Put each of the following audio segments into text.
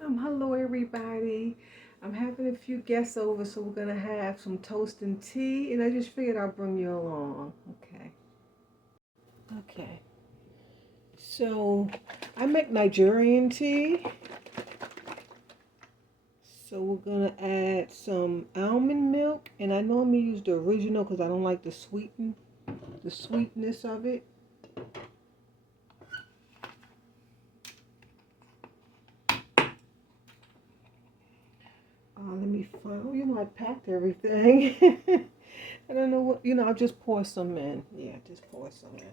Hello everybody. I'm having a few guests over, so we're gonna have some toast and tea, and I just figured I'll bring you along. Okay. Okay. So I make Nigerian tea. So we're gonna add some almond milk, and I normally use the original because I don't like the sweetness of it. Let me find. Oh, I packed everything. I don't know what. I'll just pour some in. Yeah, just pour some in.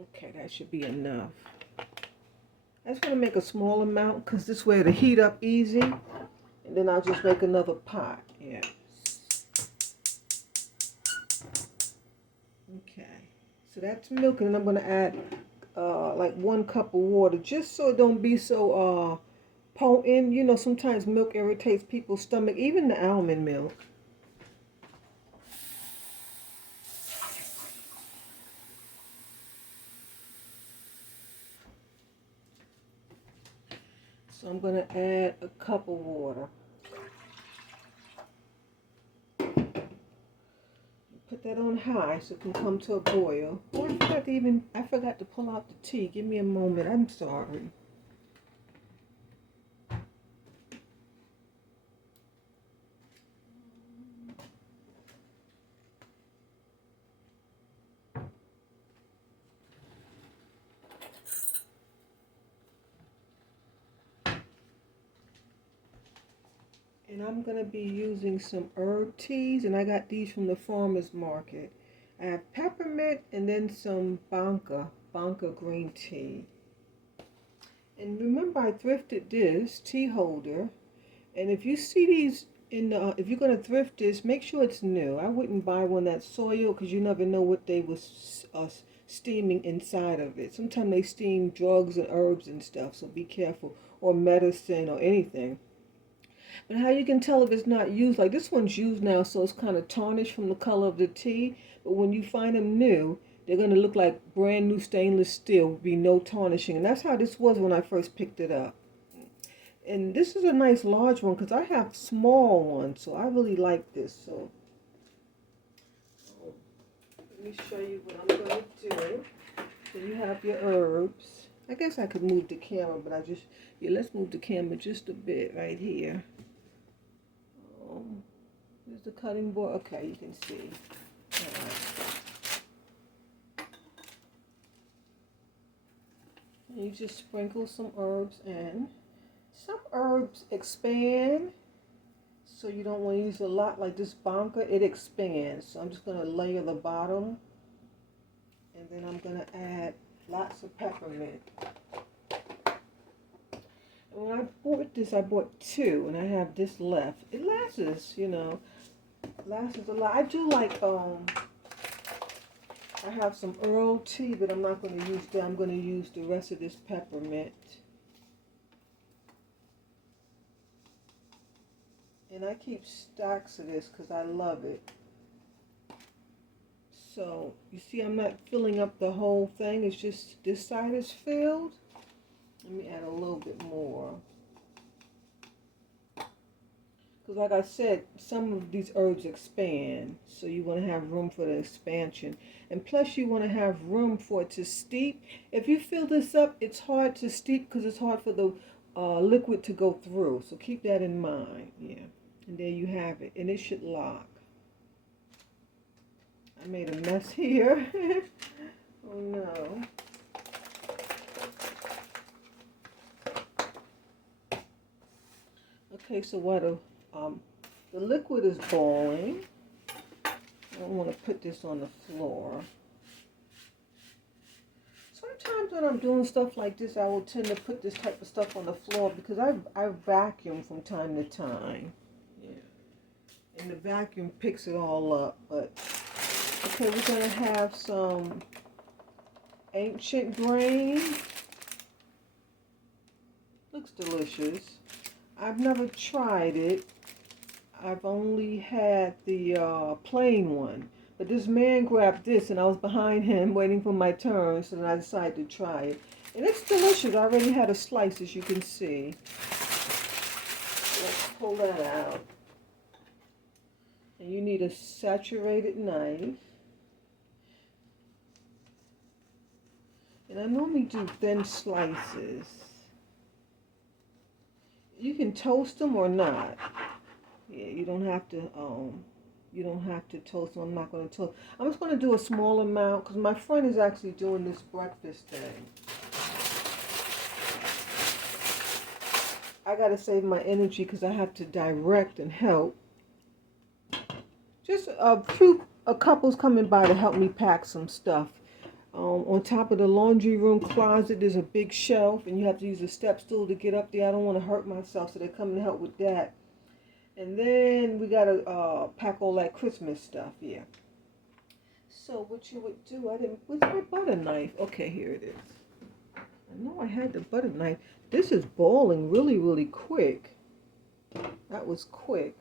Okay, that should be enough. I just want to make a small amount because this way it'll heat up easy. And then I'll just make another pot. Yeah. Okay. So that's milk, and I'm going to add like 1 cup of water just so it don't be so potent. Sometimes milk irritates people's stomach, even the almond milk. So I'm going to add a cup of water. Put that on high so it can come to a boil. Oh, I forgot to pull out the tea. Give me a moment. I'm sorry. And I'm going to be using some herb teas, and I got these from the farmer's market. I have peppermint and then some Banca green tea. And remember, I thrifted this tea holder. And if you see these if you're going to thrift this, make sure it's new. I wouldn't buy one that's soiled because you never know what they was steaming inside of it. Sometimes they steam drugs and herbs and stuff, so be careful. Or medicine or anything. But how you can tell if it's not used, like this one's used now, so it's kind of tarnished from the color of the tea. But when you find them new, they're going to look like brand new stainless steel, be no tarnishing. And that's how this was when I first picked it up. And this is a nice large one because I have small ones, so I really like this. So let me show you what I'm going to do. So you have your herbs. I guess I could move the camera, but let's move the camera just a bit right here. Here's the cutting board. Okay, you can see. All right. And you just sprinkle some herbs in. Some herbs expand, so you don't want to use a lot. Like this Banca, it expands. So I'm just going to layer the bottom, and then I'm going to add lots of peppermint. And when I bought this, I bought 2, and I have this left. It lasts, lasts a lot. I do like I have some Earl tea, but I'm not going to use that. I'm going to use the rest of this peppermint. And I keep stacks of this because I love it. So, you see I'm not filling up the whole thing. It's just this side is filled. Let me add a little bit more. Because like I said, some of these herbs expand. So you want to have room for the expansion. And plus you want to have room for it to steep. If you fill this up, it's hard to steep because it's hard for the liquid to go through. So keep that in mind. Yeah. And there you have it. And it should lock. I made a mess here. Oh no. Okay, so the liquid is boiling. I don't want to put this on the floor. Sometimes when I'm doing stuff like this, I will tend to put this type of stuff on the floor because I vacuum from time to time. Yeah. And the vacuum picks it all up. But okay, we're gonna have some ancient grain. Looks delicious. I've never tried it. I've only had the plain one. But this man grabbed this, and I was behind him waiting for my turn, so then I decided to try it. And it's delicious. I already had a slice, as you can see. Let's pull that out. And you need a saturated knife. And I normally do thin slices. You can toast them or not. Yeah, you don't have to toast them. I'm not going to toast. I'm just going to do a small amount because my friend is actually doing this breakfast thing. I got to save my energy because I have to direct and help. Just a couple's coming by to help me pack some stuff. On top of the laundry room closet, there's a big shelf, and you have to use a step stool to get up there. I don't want to hurt myself, so they're coming to help with that. And then we got to pack all that Christmas stuff here. So what you would do, where's my butter knife? Okay, here it is. I know I had the butter knife. This is boiling really, really quick. That was quick.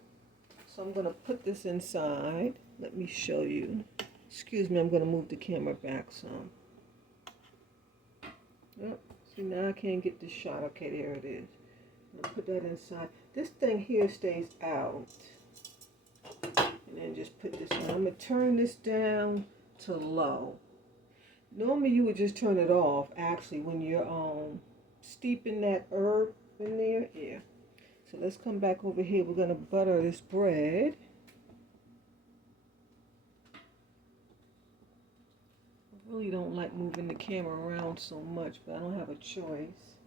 So I'm going to put this inside. Let me show you. Excuse me, I'm going to move the camera back some. Yep. See, now I can't get this shot. Okay, there it is. I'm going to put that inside. This thing here stays out. And then just put this in. I'm going to turn this down to low. Normally you would just turn it off, actually, when you're steeping that herb in there. Yeah. So let's come back over here. We're going to butter this bread. I really don't like moving the camera around so much, but I don't have a choice.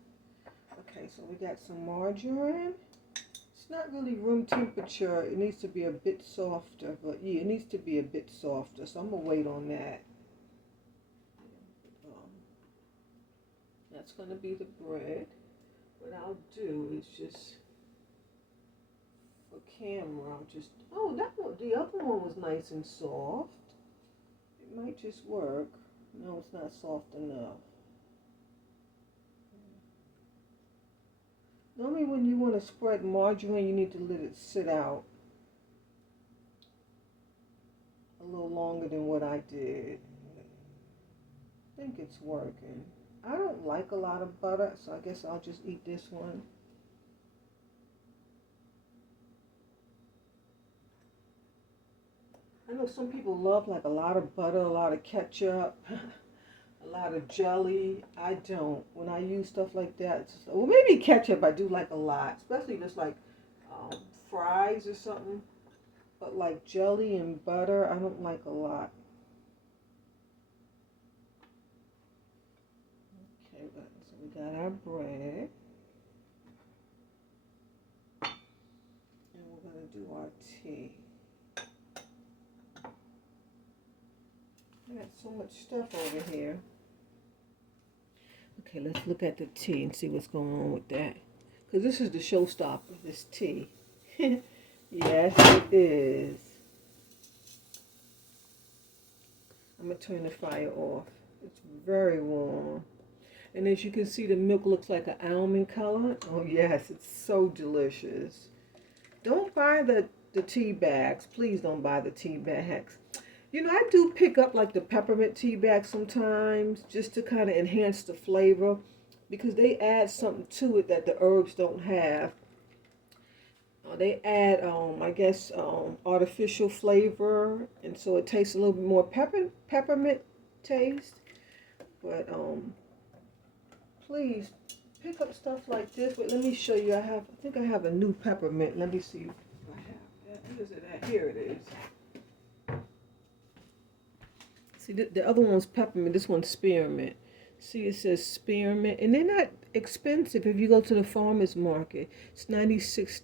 Okay, so we got some margarine. It's not really room temperature. It needs to be a bit softer, but yeah, it needs to be a bit softer, so I'm going to wait on that. That's going to be the bread. What I'll do is just, for camera, I'll just, oh, that one, the other one was nice and soft. It might just work. No, it's not soft enough. Normally when you want to spread margarine, you need to let it sit out a little longer than what I did. I think it's working. I don't like a lot of butter, so I guess I'll just eat this one. I know some people love like a lot of butter, a lot of ketchup, a lot of jelly. I don't. When I use stuff like that, well, maybe ketchup I do like a lot, especially just like fries or something. But like jelly and butter, I don't like a lot. Okay, so we got our bread. And we're going to do our tea. I got so much stuff over here. Okay, let's look at the tea and see what's going on with that. Because this is the showstopper, this tea. Yes, it is. I'm going to turn the fire off. It's very warm. And as you can see, the milk looks like an almond color. Oh, yes, it's so delicious. Don't buy the tea bags. Please don't buy the tea bags. You know, I do pick up like the peppermint tea bags sometimes just to kind of enhance the flavor because they add something to it that the herbs don't have. They add, I guess, artificial flavor, and so it tastes a little bit more peppermint taste. But please pick up stuff like this. But let me show you. I think I have a new peppermint. Let me see if I have that. Where is it at? Here it is. See, the other one's peppermint. This one's spearmint. See, it says spearmint, and they're not expensive. If you go to the farmer's market, it's 96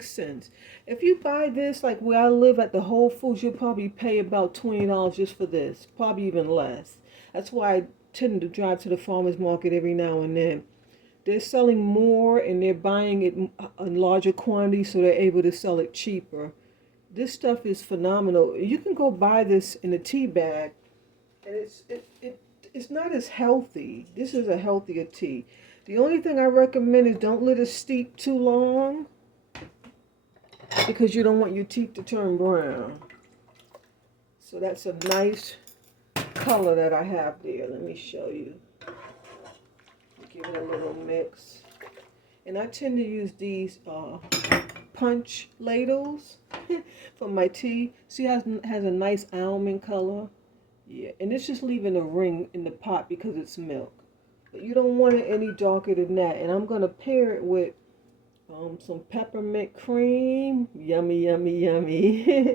cents. If you buy this, like where I live at the Whole Foods, you'll probably pay about $20 just for this, probably even less. That's why I tend to drive to the farmer's market every now and then. They're selling more and they're buying it in larger quantities, so they're able to sell it cheaper. This stuff is phenomenal. You can go buy this in a tea bag, and it's not as healthy. This is a healthier tea. The only thing I recommend is don't let it steep too long, because you don't want your teeth to turn brown. So that's a nice color that I have there. Let me show you. Give it a little mix. And I tend to use these punch ladles for my tea. See how it has a nice almond color? Yeah, and it's just leaving a ring in the pot because it's milk. But you don't want it any darker than that. And I'm going to pair it with some peppermint cream. Yummy, yummy, yummy. Yeah.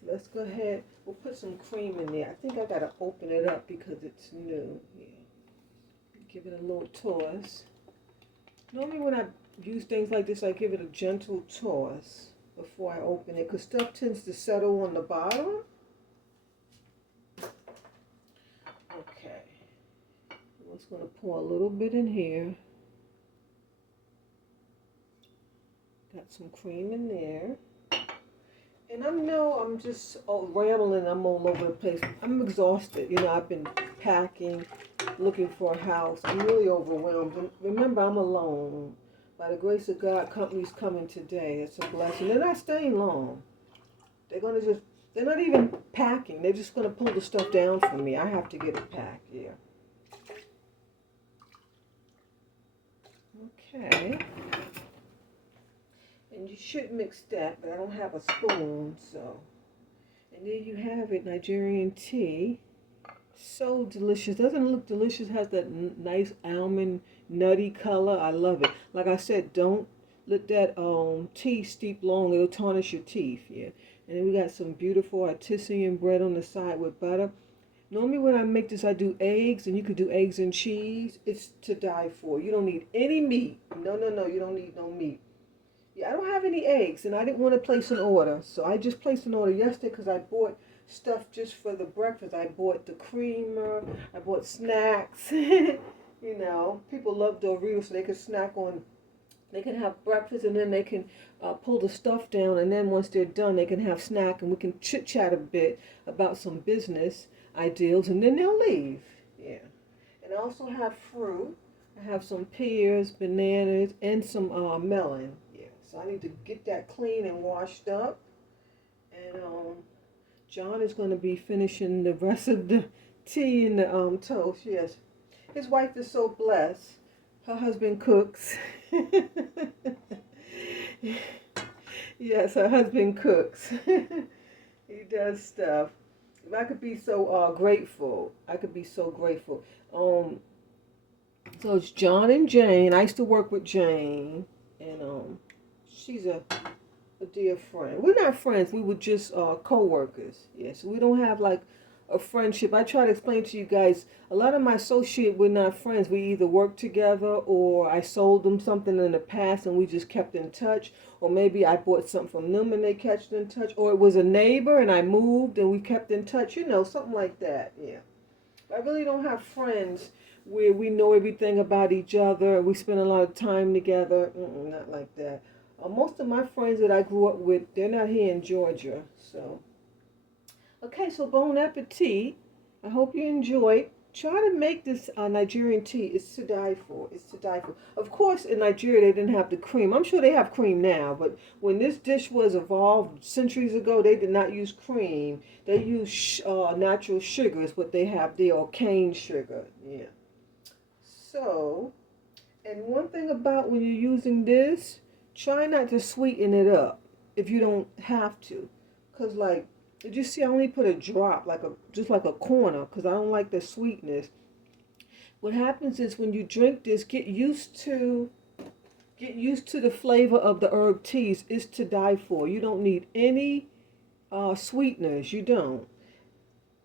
So let's go ahead. We'll put some cream in there. I think I got to open it up because it's new. Yeah. Give it a little toss. Normally when I use things like this, I give it a gentle toss before I open it because stuff tends to settle on the bottom. Okay. I'm just going to pour a little bit in here. Got some cream in there. And I know I'm just rambling. I'm all over the place. I'm exhausted. You know, I've been packing, looking for a house. I'm really overwhelmed. And remember, I'm alone. By the grace of God, company's coming today. It's a blessing. They're not staying long. They're not even packing. They're just going to pull the stuff down for me. I have to get it packed, yeah. Okay. And you should mix that, but I don't have a spoon, so. And there you have it, Nigerian tea. So delicious. Doesn't it look delicious? Has that nice almond nutty color. I love it. Like I said, don't let that tea steep long. It'll tarnish your teeth. Yeah. And then we got some beautiful artisan bread on the side with butter. Normally when I make this, I do eggs, and you could do eggs and cheese. It's to die for. You don't need any meat. No, no, no. You don't need no meat. Yeah, I don't have any eggs, and I didn't want to place an order. So I just placed an order yesterday because I bought stuff just for the breakfast. I bought the creamer. I bought snacks. You know, people love Doritos, so they can snack on. They can have breakfast, and then they can pull the stuff down. And then once they're done, they can have snack, and we can chit chat a bit about some business ideals, and then they'll leave. Yeah, and I also have fruit. I have some pears, bananas, and some melon. Yeah, so I need to get that clean and washed up. And John is going to be finishing the rest of the tea and the toast. Yes, his wife is so blessed. Her husband cooks. Yes, her husband cooks. He does stuff. If I could be so grateful. I could be so grateful. So it's John and Jane. I used to work with Jane, and she's a dear friend. We're not friends. We were just co-workers. Yeah, so we don't have like a friendship. I try to explain to you guys, a lot of my associates, we're not friends. We either worked together, or I sold them something in the past and we just kept in touch, or maybe I bought something from them and they kept in touch, or it was a neighbor and I moved and we kept in touch, you know, something like that. Yeah. I really don't have friends where we know everything about each other. We spend a lot of time together. Not like that. Most of my friends that I grew up with, they're not here in Georgia. So, okay, so bon appetit. I hope you enjoyed. Try to make this Nigerian tea. It's to die for. It's to die for. Of course, in Nigeria, they didn't have the cream. I'm sure they have cream now, but when this dish was evolved centuries ago, they did not use cream. They used natural sugar is what they have there, or cane sugar. Yeah. So, and one thing about when you're using this, try not to sweeten it up if you don't have to. Because, like, did you see I only put a drop, just like a corner, because I don't like the sweetness. What happens is when you drink this, get used to the flavor of the herb teas. It's to die for. You don't need any sweeteners. You don't.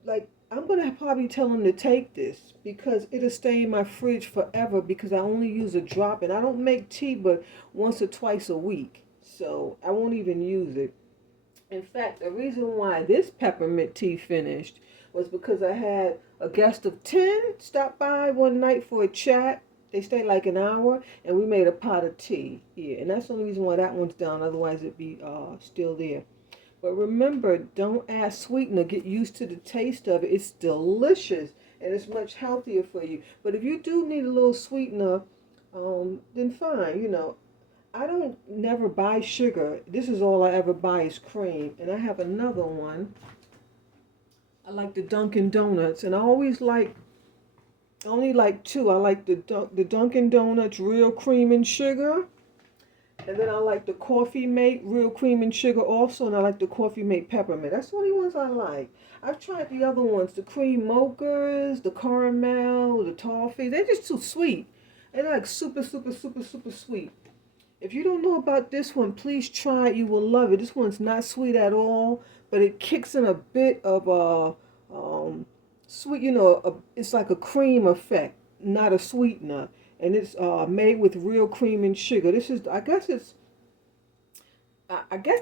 Like, I'm going to probably tell them to take this because it'll stay in my fridge forever because I only use a drop, and I don't make tea but once or twice a week. So I won't even use it. In fact, the reason why this peppermint tea finished was because I had a guest of 10 stop by one night for a chat. They stayed like an hour, and we made a pot of tea. Yeah, and that's the only reason why that one's down. Otherwise, it'd be still there. But remember, don't add sweetener. Get used to the taste of it. It's delicious, and it's much healthier for you. But if you do need a little sweetener, then fine, you know. I never buy sugar. This is all I ever buy is cream. And I have another one. I like the Dunkin' Donuts, and I only like two. I like the Dunkin' Donuts real cream and sugar, and then I like the Coffee Mate real cream and sugar also, and I like the Coffee Mate peppermint. That's the only ones I like. I've tried the other ones, the cream mochas, the caramel, the toffee. They're just too sweet. They're like super, super, super, super sweet. If you don't know about this one, please try it. You will love it. This one's not sweet at all, but it kicks in a bit of sweet. It's like a cream effect, not a sweetener, and it's made with real cream and sugar. This is, I guess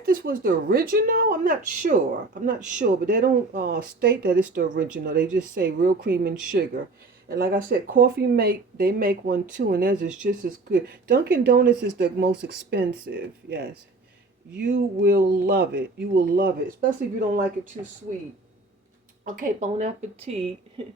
this was the original. I'm not sure. I'm not sure, but they don't state that it's the original. They just say real cream and sugar. And like I said, they make one too, and theirs is just as good. Dunkin' Donuts is the most expensive. Yes, you will love it. You will love it, especially if you don't like it too sweet. Okay, bon appetit.